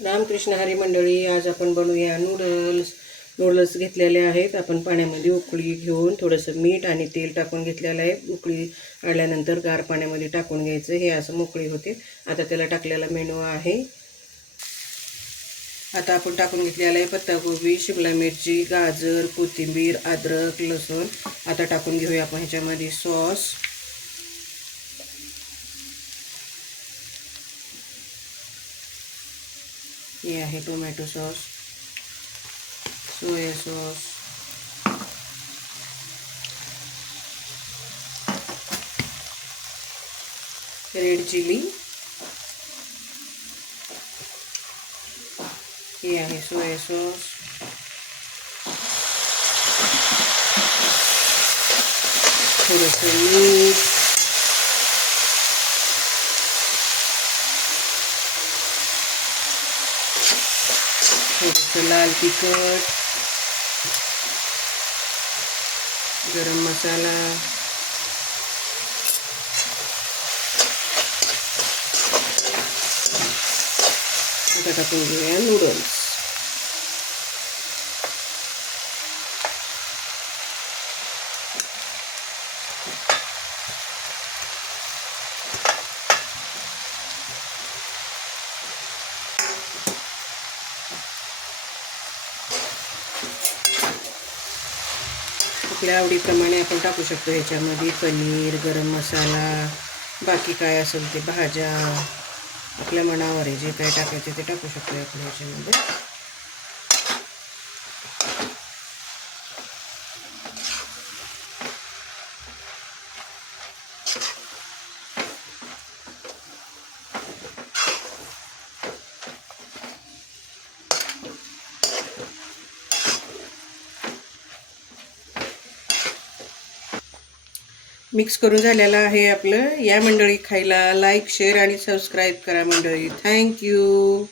रामकृष्ण हरी मंडळी, आज आपण बनवूया नूडल्स घेतलेले आहेत. आपण पाण्यामध्ये उकळी घेऊन थोडंसं मीठ आणि तेल टाकून घेतलेलं आहे. उकळी आल्यानंतर गार पाण्यामध्ये टाकून घ्यायचं. हे असं मोकळी होते. आता त्याला टाकलेला मेनू आहे. आता आपण टाकून घेतलेला आहे पत्ताकोबी, शिमला मिरची, गाजर, कोथिंबीर, अद्रक, लसूण. आता टाकून घेऊया आपण ह्याच्यामध्ये सॉस. हे आहे tomato sauce, soya sauce, red chilli, हे आहे सोया सॉस, थोडंसं मीठ, थोडंसं लाल तिखट, गरम मसाला, आता टाकून घेऊया नूडल्स. आपल्या आवडीप्रमाणे आपण टाकू शकतो ह्याच्यामध्ये पनीर, गरम मसाला, बाकी काय असेल ते भाज्या आपल्या मनावर आहे. जे काय टाकायचे ते टाकू शकतो आपण ह्याच्यामध्ये. मिक्स करून झालेलं आहे आपलं. या मंडळी खायला. लाईक, शेअर आणि सबस्क्राईब करा मंडळी. थँक्यू.